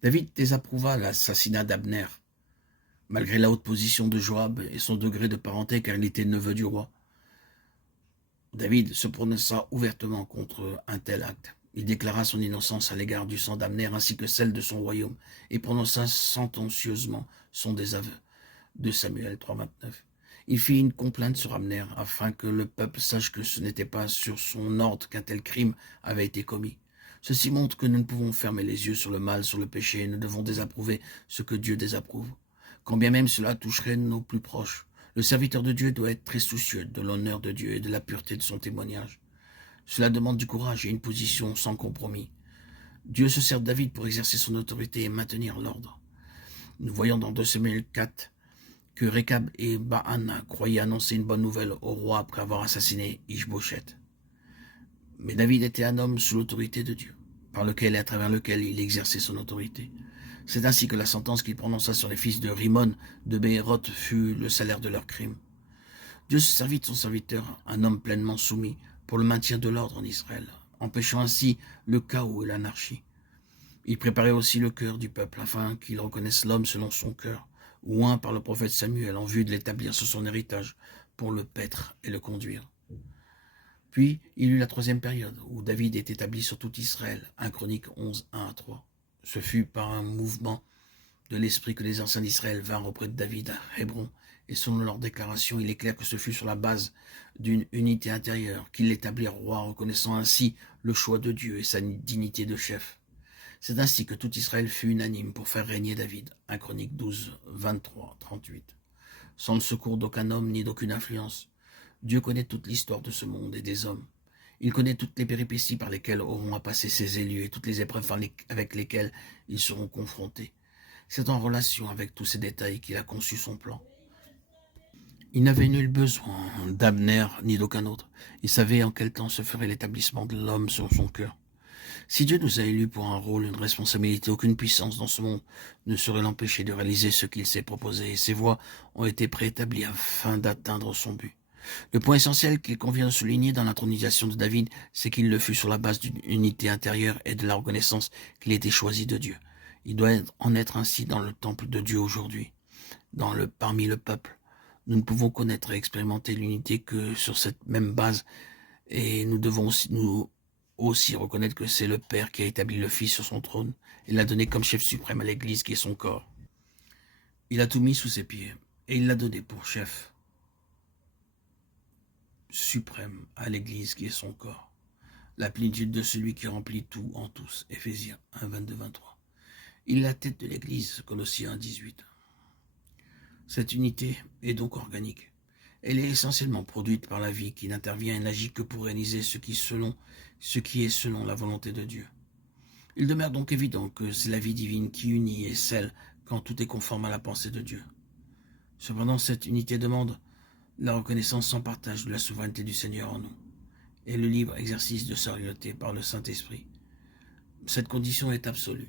David désapprouva l'assassinat d'Abner, malgré la haute position de Joab et son degré de parenté car il était neveu du roi. David se prononça ouvertement contre un tel acte. Il déclara son innocence à l'égard du sang d'Abner ainsi que celle de son royaume et prononça sentencieusement son désaveu. 2 Samuel 3,29. Il fit une complainte sur Abner afin que le peuple sache que ce n'était pas sur son ordre qu'un tel crime avait été commis. Ceci montre que nous ne pouvons fermer les yeux sur le mal, sur le péché, et nous devons désapprouver ce que Dieu désapprouve. Quand bien même cela toucherait nos plus proches, le serviteur de Dieu doit être très soucieux de l'honneur de Dieu et de la pureté de son témoignage. Cela demande du courage et une position sans compromis. Dieu se sert de David pour exercer son autorité et maintenir l'ordre. Nous voyons dans 2 Samuel 4 que Rekab et Baana croyaient annoncer une bonne nouvelle au roi après avoir assassiné Ishbosheth. Mais David était un homme sous l'autorité de Dieu, par lequel et à travers lequel il exerçait son autorité. C'est ainsi que la sentence qu'il prononça sur les fils de Rimon de Béhéroth fut le salaire de leur crime. Dieu se servit de son serviteur, un homme pleinement soumis, pour le maintien de l'ordre en Israël, empêchant ainsi le chaos et l'anarchie. Il préparait aussi le cœur du peuple, afin qu'il reconnaisse l'homme selon son cœur, oint par le prophète Samuel en vue de l'établir sur son héritage, pour le paître et le conduire. Puis, il eut la troisième période, où David est établi sur tout Israël, 1 Chroniques 11, 1-3. Ce fut par un mouvement de l'esprit que les anciens d'Israël vinrent auprès de David à Hébron, et selon leur déclaration, il est clair que ce fut sur la base d'une unité intérieure qu'ils l'établirent roi, reconnaissant ainsi le choix de Dieu et sa dignité de chef. C'est ainsi que tout Israël fut unanime pour faire régner David, 1 Chroniques 12, 23, 38. Sans le secours d'aucun homme ni d'aucune influence, Dieu connaît toute l'histoire de ce monde et des hommes. Il connaît toutes les péripéties par lesquelles auront à passer ses élus et toutes les épreuves avec lesquelles ils seront confrontés. C'est en relation avec tous ces détails qu'il a conçu son plan. Il n'avait nul besoin d'Abner ni d'aucun autre. Il savait en quel temps se ferait l'établissement de l'homme sur son cœur. Si Dieu nous a élus pour un rôle, une responsabilité, aucune puissance dans ce monde ne saurait l'empêcher de réaliser ce qu'il s'est proposé, et ses voies ont été préétablies afin d'atteindre son but. Le point essentiel qu'il convient de souligner dans l'intronisation de David, c'est qu'il le fut sur la base d'une unité intérieure et de la reconnaissance qu'il était choisi de Dieu. Il doit en être ainsi dans le temple de Dieu aujourd'hui, parmi le peuple. Nous ne pouvons connaître et expérimenter l'unité que sur cette même base, et nous devons aussi reconnaître que c'est le Père qui a établi le Fils sur son trône et l'a donné comme chef suprême à l'Église qui est son corps. Il a tout mis sous ses pieds et il l'a donné pour chef suprême à l'Église qui est son corps. La plénitude de celui qui remplit tout en tous. Éphésiens 1, 22, 23. Il est la tête de l'Église, Colossiens 1, 18. Cette unité est donc organique. Elle est essentiellement produite par la vie qui n'intervient et n'agit que pour réaliser ce qui est selon la volonté de Dieu. Il demeure donc évident que c'est la vie divine qui unit et scelle quand tout est conforme à la pensée de Dieu. Cependant, cette unité demande la reconnaissance sans partage de la souveraineté du Seigneur en nous et le libre exercice de sa royauté par le Saint-Esprit. Cette condition est absolue.